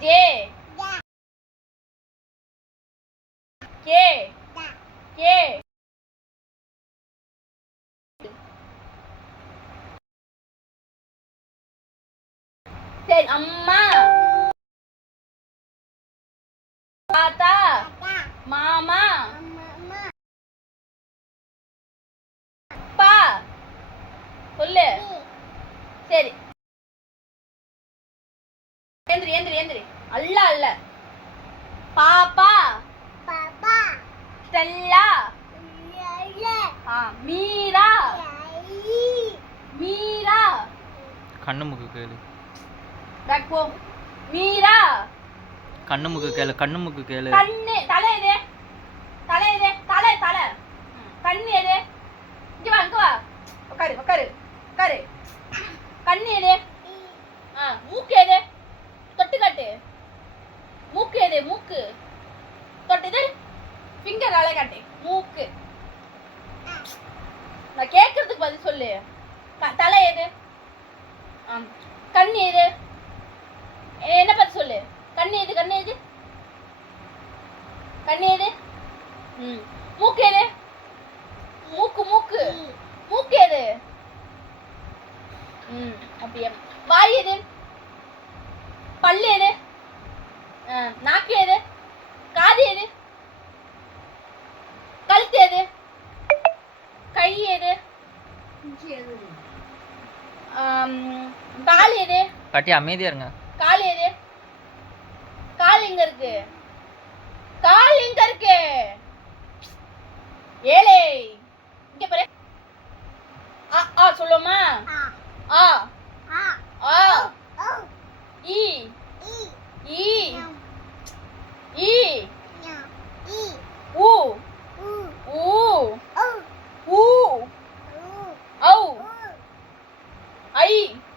J K K சரி அம்மா தாத்தா மாமா அப்பா சொல்லு. சரி. ஏந்திரி ஏந்திரி ஏந்திரி. அல்ல அல்ல. பாப்பா. ஸ்டெல்லா. ஆ மீரா. மீரா. கண்ணு முக்கு கேளு. பேக் போ. மீரா. கண்ணு முக்கு கேளு கண்ணு முக்கு கேளு. கண்ணு தலை எது? தலை எது? தலை தலை. கண்ணு எது இங்க வா இங்க வா உட்காரு உட்காரு உட்காரு கண்ணு எது ஆ மூக்கு எது தொட்டு காட்டு மூக்கு. எது ஃபிங்கர் அலை காட்டு. மூக்கு. நான் கேட்கறதுக்கு பதில் சொல்லு. தலை எது? கண் எது? என்ன பத்தி சொல்லு? கண் எது? கண் எது? கண் எது? மூக்கு எது? மூக்கு மூக்கு. மூக்கு எது? ம் அப்படியே. வாய் எது? பல்லு எது? நாக்கு எது காது எது கழுத்து எது கை எது ஆம், கால் எது பாட்டி அமைதியா இருங்க. கால் எது கால் எங்க இருக்கு? கால் எங்க இருக்கு? ஏலே இங்க பாரு. ஆ ஆ சொல்லுமா ஆ. dying.